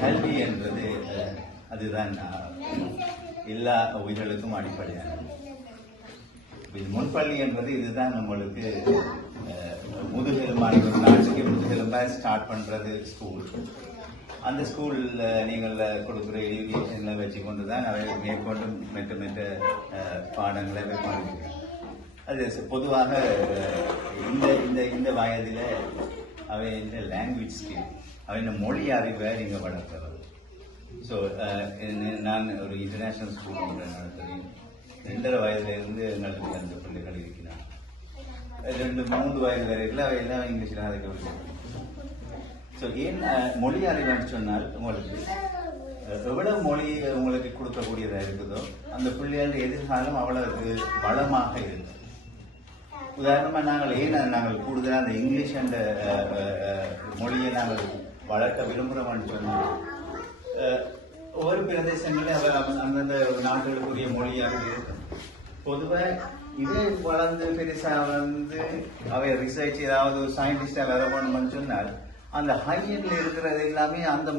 கல்வி என்பது அதுதான் எல்லா உயிர்களுக்கும் அடிப்படையானது. முன்பள்ளி என்பது இதுதான் நம்மளுக்கு முதுகெலும்பான நாட்டுக்கு முதுகெலும்பாக ஸ்டார்ட் பண்ணுறது ஸ்கூல் அந்த ஸ்கூலில் நீங்கள் கொடுக்குற எஜுகேஷனில் வச்சு கொண்டு தான் அவை மேற்கொண்டு மெட்ட மெட்ட பாடங்களை பாடுகிறேன் அது பொதுவாக இந்த இந்த இந்த வயதில் அவை இந்த லாங்குவேஜ் ஸ்கில் அவை இந்த மொழி அறிவை நீங்கள் வளர்க்கிறது. ஸோ நான் ஒரு இன்டர்நேஷ்னல் ஸ்கூல் ஒன்று நடத்துகிறேன் ரெண்டரை வயதுலேருந்து எங்களுக்கு அந்த பிள்ளைகள் இருக்கிறார் ரெண்டு மூன்று வயது வரையில் அவை எல்லாம் இங்கிலீஷில் அதுக்கு ஸோ ஏன் மொழி அறிவுன்னு சொன்னால் உங்களுக்கு எவ்வளவு மொழி உங்களுக்கு கொடுக்கக்கூடியதாக இருக்குதோ அந்த பிள்ளைகள் எதிர்காலம் அவ்வளவு வளமாக இருக்கும். உதாரணமாக நாங்கள் ஏன் நாங்கள் கூடுதலாக அந்த இங்கிலீஷ் அந்த மொழியை நாங்கள் வளர்க்க விரும்புகிறோம்னு சொன்னால் அஹ், ஒவ்வொரு பிரதேசங்களில் அந்தந்த நாடுகளுக்குரிய மொழியாக இருக்கும். பொதுவாக இதே வளர்ந்து பெருசா வந்து அவை ரிசர்ச் ஏதாவது சயின்டிஸ்டாக வேற பண்ணணும்னு சொன்னால் அந்த ஹையன்ல இருக்கிறது எல்லாமே அந்த